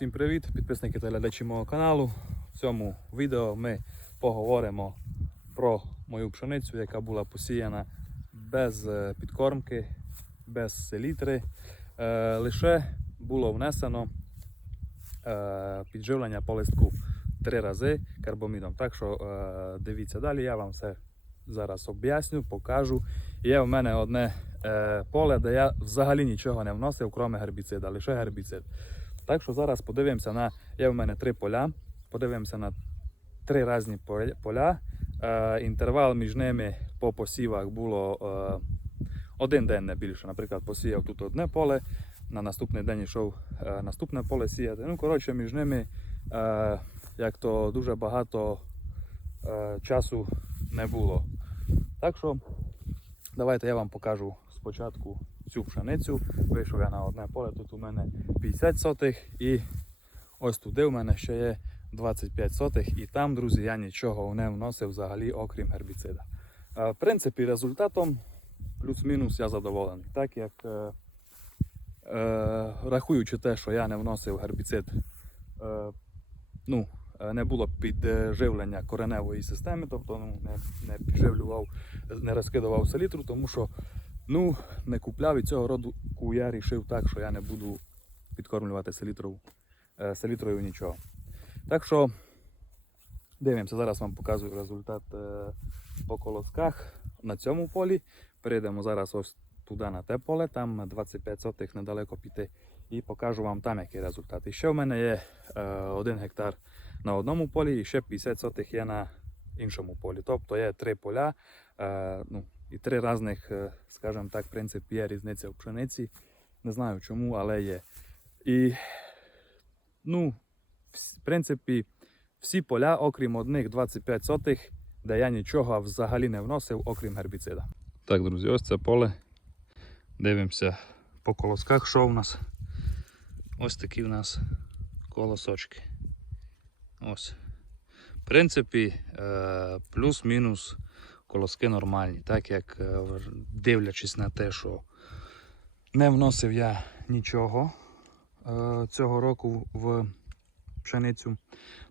Всім привіт, підписники та глядачі мого каналу. В цьому відео ми поговоримо про мою пшеницю, яка була посіяна без е, підкормки, без селітри. Е, Лише було внесено е, підживлення по листку три рази карбомідом. Так що дивіться далі, я вам все зараз об'ясню, покажу. Є в мене одне поле, де я взагалі нічого не вносив, крім гербіцида, лише гербіцид. Так що зараз подивимося на. Є в мене три поля. Подивимося на три різні поля-. Е, інтервал між ними по посівах було е, один день не більше. Наприклад, посіяв тут одне поле, на наступний день йшов е, наступне поле сіяти. Ну, коротше, між ними е, як то дуже багато е, часу не було. Так що давайте я вам покажу спочатку цю пшеницю. Вийшов я на одне поле, тут у мене 50 сотих і ось туди у мене ще є 25 сотих. І там, друзі, я нічого не вносив взагалі, окрім гербіцида. Е, В принципі, результатом плюс-мінус я задоволений. Так як е, е, рахуючи те, що я не вносив гербіцид, е, ну, е, не було підживлення кореневої системи, тобто ну, не, не підживлював, не розкидував селітру, тому що ну, не купляв і цього роду я вирішив так, що я не буду підкормлювати селітрою, е, селітрою нічого. Так що дивимося, зараз вам показую результат е, по колосках на цьому полі. Перейдемо зараз ось туди на те поле, там 25 сотих недалеко піти, і покажу вам там який результат. І ще в мене є е, 1 гектар на одному полі і ще 50 сотих є на іншому полі. Тобто є три поля, е, ну, і три різних, е, скажімо так, в принципі, є різниця в пшениці. Не знаю чому, але є. І, ну, в принципі, всі поля, окрім одних 25 сотих, де я нічого взагалі не вносив, окрім гербіцида. Так, друзі, ось це поле. Дивимося по колосках, що в нас. Ось такі в нас колосочки. Ось. В принципі, е, плюс-мінус колоски нормальні, так як е, дивлячись на те, що не вносив я нічого е, цього року в пшеницю.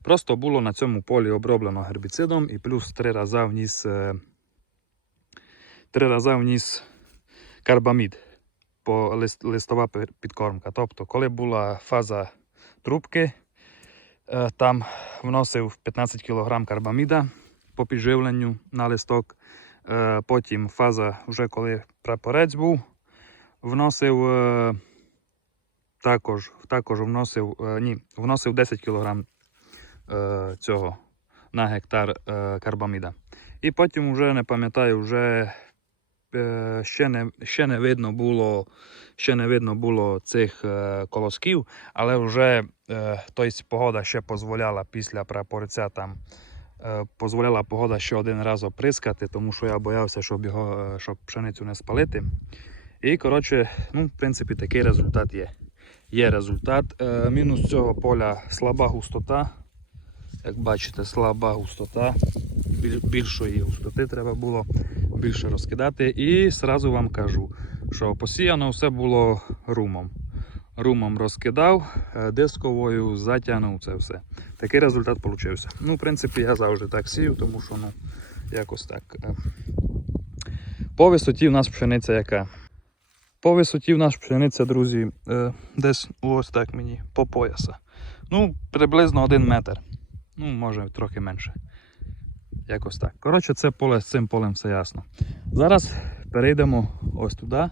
Просто було на цьому полі оброблено гербіцидом і плюс три рази вніс, е, три рази вніс карбамід по лист, листова підкормка. Тобто, коли була фаза трубки, там вносив 15 кг карбаміда по підживленню на листок. Потім фаза, вже коли прапорець був, вносив також, також вносив, ні, вносив 10 кг цього на гектар карбаміда. І потім вже не пам'ятаю, вже ще, не, ще не видно було, ще не видно було цих колосків, але вже тобто, погода ще дозволяла після прапорця там. Е, Дозволяла погода ще один раз оприскати, тому що я боявся, щоб його е, щоб пшеницю не спалити. І коротше, ну, в принципі, такий результат є. Є результат. Е, мінус цього поля слаба густота. Як бачите, слаба густота. Більшої густоти треба було більше розкидати. І сразу вам кажу, що посіяно все було румом. Румом розкидав, е, дисковою затягнув це все. Такий результат вийшов. Ну, в принципі, я завжди так сію, тому що ну, якось так. е. По висоті в нас пшениця яка? По висоті в нас пшениця, друзі, е, десь ось так мені по пояса. Ну, приблизно один метр. Ну, може трохи менше. Якось так. Коротше, це поле з цим полем все ясно. Зараз перейдемо ось туди.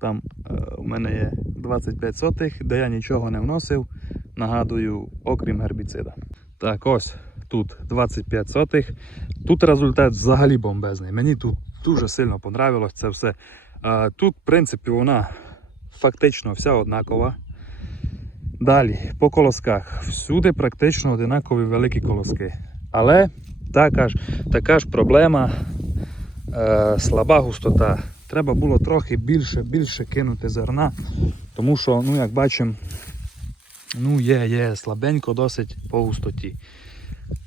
Там е, у мене є 25 сотих, де я нічого не вносив. Нагадую, окрім гербіцида. Так, ось тут 25 сотих. Тут результат взагалі бомбезний. Мені тут дуже сильно понравилось це все. Е, Тут, в принципі, вона фактично вся однакова. Далі, по колосках. Всюди практично одинакові великі колоски. Але така ж, така ж проблема, е, слаба густота. Треба було трохи більше, більше кинути зерна, тому що, ну, як бачимо, ну, є, є слабенько досить по густоті.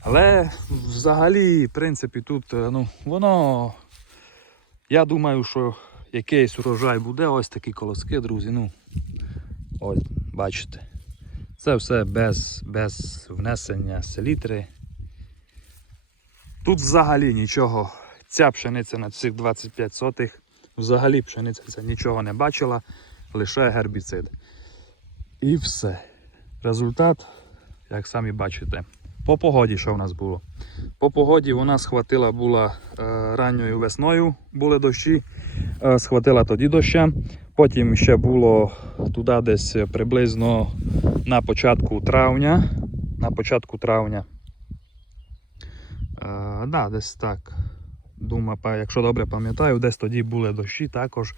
Але взагалі, в принципі, тут е, ну, воно. Я думаю, що якийсь урожай буде. Ось такі колоски, друзі. Ну, ось, бачите. Це все без, без внесення селітри. Тут взагалі нічого. Ця пшениця на цих 25 сотих, взагалі пшениця ця нічого не бачила, лише гербіцид. І все. Результат, як самі бачите. По погоді, що в нас було? По погоді вона схватила була е, ранньою весною, були дощі, е, схватила тоді доща. Потім ще було туди десь приблизно на початку травня. На початку травня. Е, да, десь так. Думаю, якщо добре пам'ятаю, десь тоді були дощі також.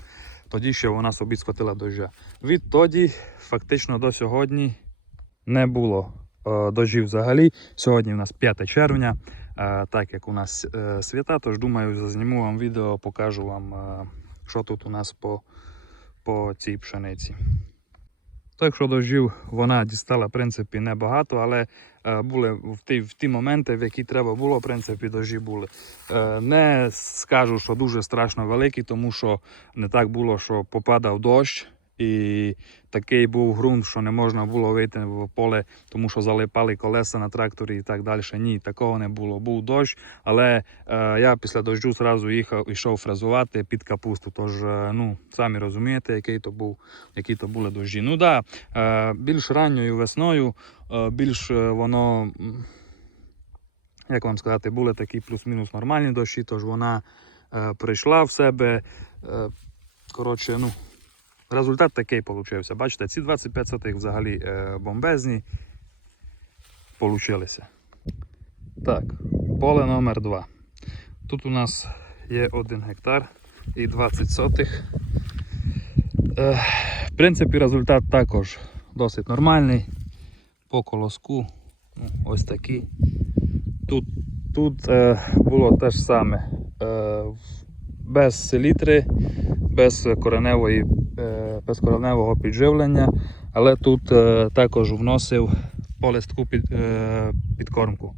Тоді ще вона собі схватила доща. Відтоді, фактично до сьогодні, не було е, дощів взагалі. Сьогодні у нас 5 червня, е, так як у нас е, свята, тож думаю, зазніму вам відео, покажу вам, що тут у нас по, по цій пшениці. Так що дощів вона дістала в принципі небагато, але були в ті, в ті моменти, в які треба було, в принципі, дощі були. Е, не скажу, що дуже страшно великі, тому що не так було, що попадав дощ. І такий був ґрунт, що не можна було вийти в поле, тому що залипали колеса на тракторі і так далі. Ні, такого не було. Був дощ, але е, я після дощу зразу їхав ішов фрезувати під капусту. Тож, е, ну, самі розумієте, який то був, які то були дощі. Ну да, е, більш ранньою весною, е, більш е, воно, як вам сказати, були такі плюс-мінус нормальні дощі, тож вона е, прийшла в себе. Е, коротше, ну, результат такий получився. Бачите, ці 25 сотих взагалі е, бомбезні получилися. Так, поле номер 2. Тут у нас є 1 гектар і 20 сотих. Е, в принципі, результат також досить нормальний. По колоску ну, ось такий. Тут, тут е, було те ж саме. Е, без селітри, без кореневої, е, без кореневого підживлення, але тут е, також вносив по листку під, е, підкормку.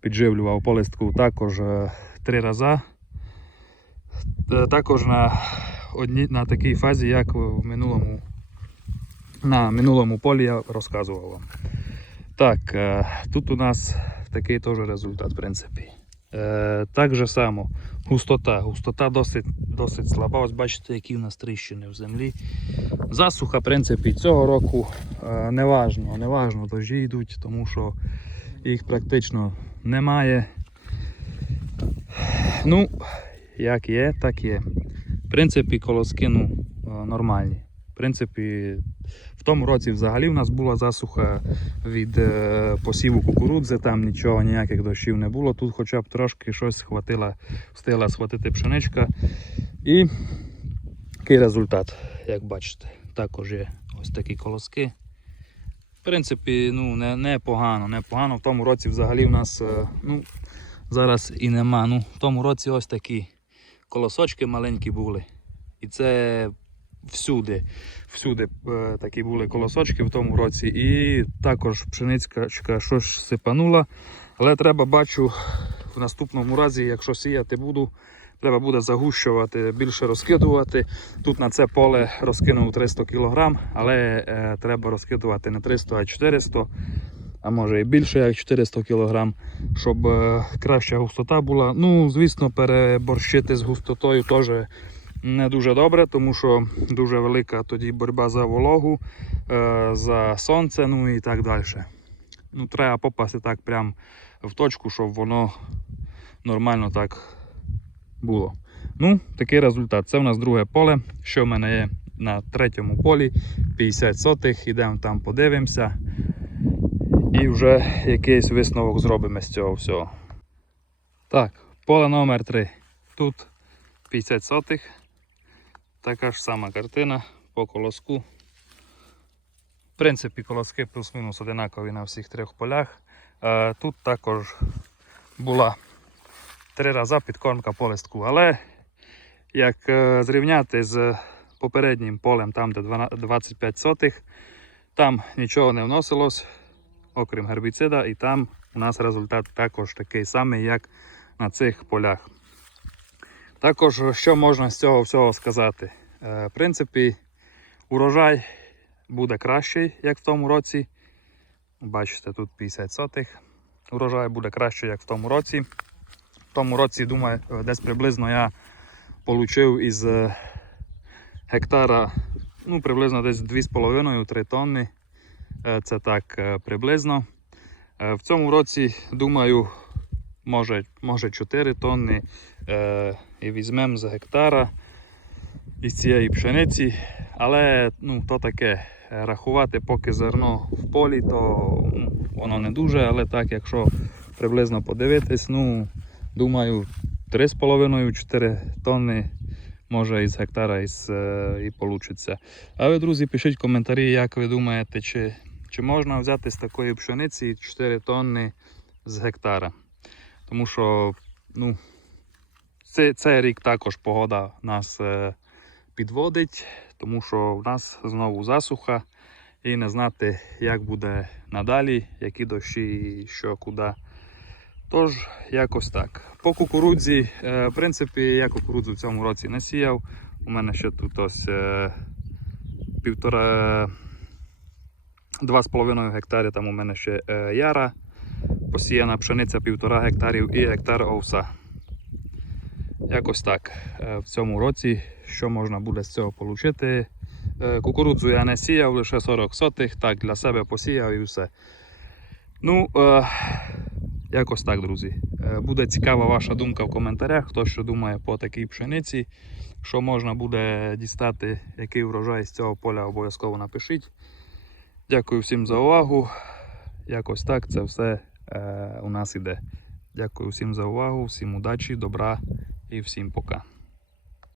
Підживлював по листку також три рази. Також на, одні, на такій фазі, як в минулому, на минулому полі я розказував вам. Так, тут у нас такий теж результат, в принципі. Е, так же само, густота. Густота досить, досить слаба. Ось бачите, які в нас тріщини в землі. Засуха, в принципі, цього року е, неважно, неважно, дожі йдуть, тому що їх практично немає. Ну, як є, так є. В принципі, колоски ну, е, нормальні. В принципі, в тому році взагалі в нас була засуха від е, посіву кукурудзи, там нічого, ніяких дощів не було. Тут хоча б трошки щось схватила, встигла схватити пшеничка. І такий результат, як бачите, також є ось такі колоски. В принципі, ну, не, непогано, непогано. В тому році взагалі в нас е, ну, зараз і нема. Ну, в тому році ось такі колосочки маленькі були. І це всюди, всюди е, такі були колосочки в тому році. І також пшеницька щось сипанула. Але треба бачу в наступному разі, якщо сіяти буду, треба буде загущувати, більше розкидувати. Тут на це поле розкинув 300 кг, але е, треба розкидувати не 300, а 400 а може і більше як 400 кг, щоб е, краща густота була. Ну, звісно, переборщити з густотою теж не дуже добре, тому що дуже велика тоді боротьба за вологу, е, за сонце, ну і так далі. Ну, треба попасти так прям в точку, щоб воно нормально так було. Ну, такий результат. Це в нас друге поле. Що в мене є на третьому полі 50 сотих, ідемо там подивимося. І вже якийсь висновок зробимо з цього всього. Так, поле номер 3. Тут 50 сотих. Така ж сама картина по колоску. В принципі, колоски плюс-мінус одинакові на всіх трьох полях. Е, Тут також була три рази підкормка по листку. Але як е, зрівняти з попереднім полем, там де 25 сотих, там нічого не вносилось, окрім гербіцида, і там у нас результат також такий самий, як на цих полях. Також, що можна з цього всього сказати? Е, В принципі, урожай буде кращий, як в тому році. Бачите, тут 50 сотих. Урожай буде краще, як в тому році. В тому році, думаю, десь приблизно я отримав із е, гектара ну, приблизно десь 2,5-3 тонни. Е, Це так приблизно. В цьому році, думаю, може, може 4 тонни е, і візьмемо з гектара із цієї пшениці. Але ну, то таке, рахувати поки зерно в полі, то ну, воно не дуже, але так, якщо приблизно подивитись, ну, думаю, 3,5-4 тонни може із гектара із, е, і получиться. А ви, друзі, пишіть коментарі, як ви думаєте, чи, чи можна взяти з такої пшениці 4 тонни з гектара. Тому що ну, цей, рік також погода нас е, підводить, тому що в нас знову засуха і не знати, як буде надалі, які дощі, що куди. Тож, якось так. По кукурудзі, е, в принципі, я кукурудзу в цьому році не сіяв. У мене ще тут ось е, півтора. Два з половиною гектарі там у мене ще яра. Посіяна пшениця півтора гектарів і гектар овса. Якось так. Е, В цьому році що можна буде з цього отримати. Кукурудзу я не сіяв, лише 40 сотих, так для себе посіяв і все. Ну, е, якось так, друзі. Е, Буде цікава ваша думка в коментарях, хто що думає по такій пшениці. Що можна буде дістати, який врожай з цього поля, обов'язково напишіть. Дякую всім за увагу. Якось так це все е, у нас іде. Дякую всім за увагу, всім удачі, добра і всім пока.